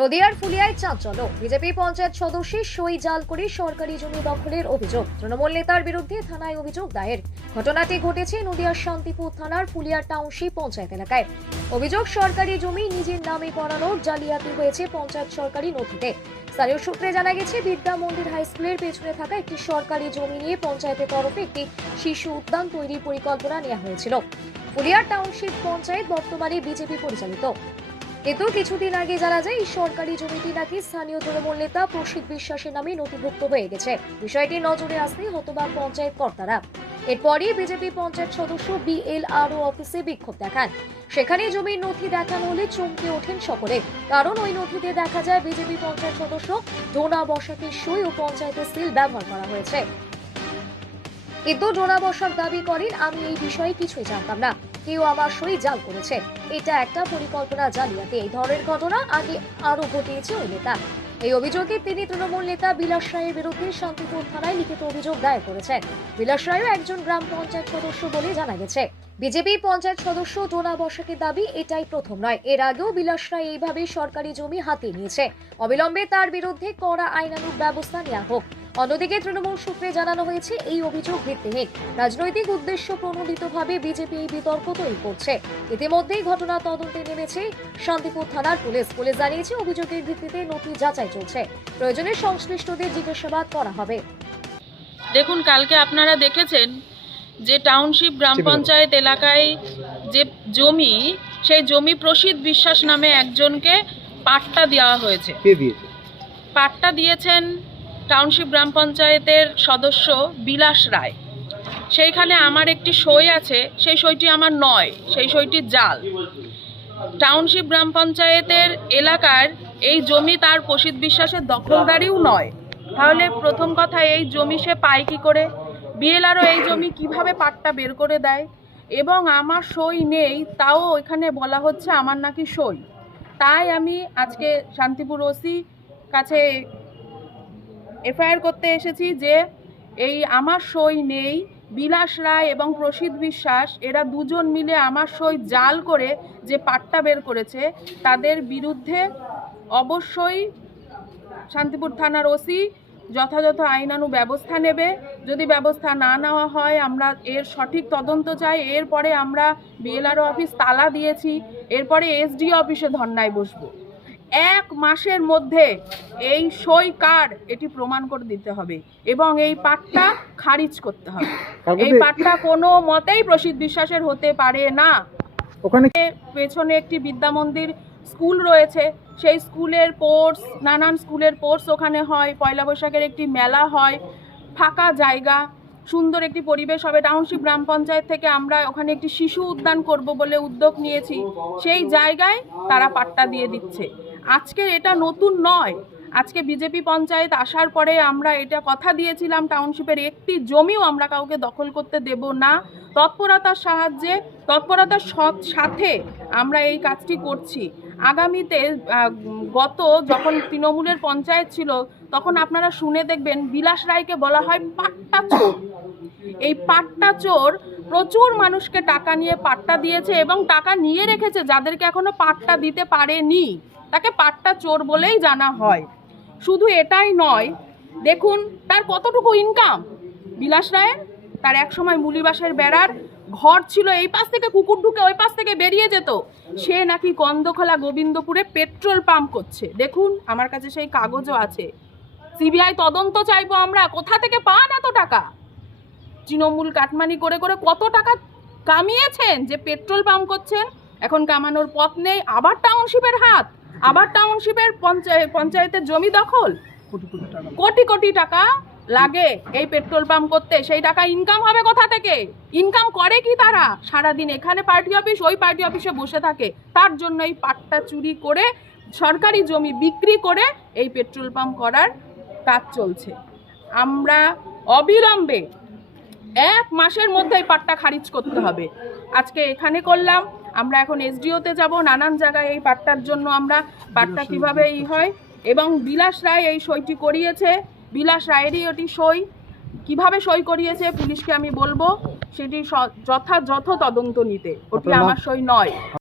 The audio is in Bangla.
নদিয়ার ফুলিয়ায় চাঞ্চল্য বিজেপি পঞ্চায়েত সদস্যের সই জাল করে সরকারি জমি দখলের অভিযোগ। তৃণমূল নেতার বিরুদ্ধে থানায় অভিযোগ দায়ের। ঘটনাটি ঘটেছে নদিয়ার শান্তিপুর থানার ফুলিয়ার টাউনশিপ পঞ্চায়েত এলাকায়। অভিযোগ, সরকারি জমি নিজের নামে করানোর জালিয়াতি হয়েছে পঞ্চায়েত সরকারি নথিতে। স্থানীয় সূত্রে জানা গেছে, বিদ্যা মন্দির হাই স্কুলের পেছনে থাকা একটি সরকারি জমি নিয়ে পঞ্চায়েতের তরফে একটি শিশু উদ্যান তৈরির পরিকল্পনা নেওয়া হয়েছিল। ফুলিয়ার টাউনশিপ পঞ্চায়েত বর্তমানে বিজেপি পরিচালিত। কিন্তু কিছুদিন আগে জানা যায়, এই সরকারি জমিটি নাকি স্থানীয় তৃণমূল নেতা প্রসিদ বিশ্বাসের নামে নথিভুক্ত হয়ে গেছে। বিষয়টি নজরে আসতে হতবাক পঞ্চায়েত কর্তারা। এরপরই বিজেপি পঞ্চায়েত সদস্য বিএলআরও অফিসে বিক্ষোভ দেখান। সেখানে জমির নথি দেখানো হলে চমকে ওঠেন সকলে। কারণ ওই নথিতে দেখা যায়, বিজেপি পঞ্চায়েত সদস্য ডোনা বসাকের সই ও পঞ্চায়েতের সিল ব্যবহার করা হয়েছে। কিন্তু ডোনা বসাক দাবি করেন, আমি এই বিষয়ে কিছুই জানতাম না। কেউ আমার সই জাল করেছে। এটা একটা পরিকল্পনা জালিয়াতি। এই ধরনের ঘটনা আগে আরও ঘটিয়েছে ওই নেতা। এই অভিযোগে তিনি তৃণমূল নেতা বিলাস রায়ের বিরুদ্ধে শান্তিপুর থানায় লিখিত অভিযোগ দায়ের করেছেন। বিলাস রায়ও একজন গ্রাম পঞ্চায়েত সদস্য বলে জানা গেছে। বিজেপি পঞ্চায়েত সদস্য ডোনা বসাকের দাবি এটাই প্রথম নয়। এর আগেও বিলাস রায় এইভাবে সরকারি জমি হাতিয়ে নিয়েছে। অবিলম্বে তার বিরুদ্ধে কড়া আইনানুগ ব্যবস্থা নেওয়া হোক। অন্যদিকে তৃণমূল সূত্রে জানানো হয়েছে এই অভিযোগ ভিত্তিহীন। রাজনৈতিক উদ্দেশ্য প্রণোদিতভাবে বিজেপি এই বিতর্ক তৈরি করছে। ইতিমধ্যেই ঘটনা তদন্তে নেমেছে শান্তিপুর থানার পুলিশ। পুলিশ জানিয়েছে অভিযোগের ভিত্তিতে নথি যাচাই চলছে। প্রয়োজনে সংশ্লিষ্টদের জিজ্ঞাসাবাদ করা হবে। দেখুন কালকে আপনারা দেখেছেন যে টাউনশিপ গ্রাম পঞ্চায়েত এলাকায় যে জমি সেই জমি প্রসিদ্ধ বিশ্বাস নামে একজনকে পাট্টা দেওয়া হয়েছে। কে পাট্টা দিয়েছেন টাউনশিপ গ্রাম পঞ্চায়েতের সদস্য বিলাস রায়। সেইখানে আমার একটি সই আছে, সেই সইটি আমার নয়, সেই সইটি জাল। টাউনশিপ গ্রাম পঞ্চায়েতের এলাকার এই জমি তার প্রসিদ্ধ বিশ্বাসের দখলদারিও নয়। তাহলে প্রথম কথা, এই জমি সে পায় কী করে? বিএলআরও এই জমি কীভাবে পাট্টা বের করে দেয়? এবং আমার সই নেই, তাও এখানে বলা হচ্ছে আমার নাকি সই। তাই আমি আজকে শান্তিপুর ওসি কাছে এফআইআর করতে এসেছি যে এই আমার সই নেই, বিলাস রায় এবং প্রসিদ্ধ বিশ্বাস, এরা দুজন মিলে আমার সই জাল করে যে পাট্টা বের করেছে, তাদের বিরুদ্ধে অবশ্যই শান্তিপুর থানার ওসি যথাযথ আইনানু ব্যবস্থা নেবে। যদি ব্যবস্থা না নেওয়া হয়, আমরা এর সঠিক তদন্ত চাই। এরপরে আমরা বিএলআরও অফিস তালা দিয়েছি। এরপরে এসডি অফিসে ধর্নায় বসবো। এক মাসের মধ্যে এই সই কার এটি প্রমাণ করে দিতে হবে এবং এই পাটটা খারিজ করতে হবে। এই পাটটা কোনো মতেই প্রসিদ্ধ বিশ্বাসের হতে পারে না। ওখানে পেছনে একটি বিদ্যা মন্দির স্কুল রয়েছে। সেই স্কুলের কোর্স নানান স্কুলের কোর্স ওখানে হয়। পয়লা বৈশাখের একটি মেলা হয়। ফাঁকা জায়গা সুন্দর একটি পরিবেশ হবে। টাউনশিপ গ্রাম পঞ্চায়েত থেকে আমরা ওখানে একটি শিশু উদ্যান করব বলে উদ্যোগ নিয়েছি। সেই জায়গায় তারা পাট্টা দিয়ে দিচ্ছে। আজকে এটা নতুন নয়। আজকে বিজেপি পঞ্চায়েত আসার পরে আমরা এটা কথা দিয়েছিলাম, টাউনশিপের একটি জমিও আমরা কাউকে দখল করতে দেব না। তৎপরতার সাহায্যে, তৎপরতার সাথে আমরা এই কাজটি করছি। আগামীতে গত যখন তৃণমূলের পঞ্চায়েত ছিল, তখন আপনারা শুনে দেখবেন বিলাস রায়কে বলা হয় পাট্টা চোর। এই পাট্টা চোর প্রচুর মানুষকে টাকা নিয়ে পাট্টা দিয়েছে এবং টাকা নিয়ে রেখেছে যাদেরকে এখনও পাট্টা দিতে পারেনি। তাকে পাট্টা চোর বলেই জানা হয়। শুধু এটাই নয়, দেখুন তার কতটুকু ইনকাম বিলাস রায়ের? তার এক সময় মুলিবাসের বেড়ার ঘর ছিল, এই পাশ থেকে কুকুর ঢুকে ওই পাশ থেকে বেরিয়ে যেত। সে নাকি গন্ধখোলা গোবিন্দপুরে পেট্রোল পাম্প করছে। দেখুন, আমার কাছে সেই কাগজও আছে। সিবিআই তদন্ত চাইব আমরা, কোথা থেকে পান এত টাকা? তৃণমূল কাটমানি করে করে কত টাকা কামিয়েছেন যে পেট্রোল পাম্প করছেন এখন কামানোর পথ নেই, আবার টাউনশিপের হাত, আবার টাউনশিপের পঞ্চায়েত পঞ্চায়েতের জমি দখল। কোটি কোটি টাকা লাগে এই পেট্রোল পাম্প করতে সেই টাকা ইনকাম হবে কোথা থেকে? ইনকাম করে কি তারা? সারাদিন এখানে পার্টি অফিস ওই পার্টি অফিসে বসে থাকে। তার জন্য এই পাট্টা চুরি করে সরকারি জমি বিক্রি করে এই পেট্রোল পাম্প করার কাজ চলছে। আমরা অবিলম্বে এক মাসের মধ্যে এই পাট্টা খারিজ করতে হবে। আজকে এখানে করলাম আমরা এখন এসডিওতে যাব নানান জায়গায় এই পাট্টার জন্য আমরা পাট্টা কীভাবে এই হয় এবং বিলাস রায় এই সইটি করিয়েছে। বিলাস রায়েরই ওটি সই। কীভাবে সই করিয়েছে পুলিশকে আমি বলব? সেটি যথাযথ তদন্ত নিতে। ওটি আমার সই নয়।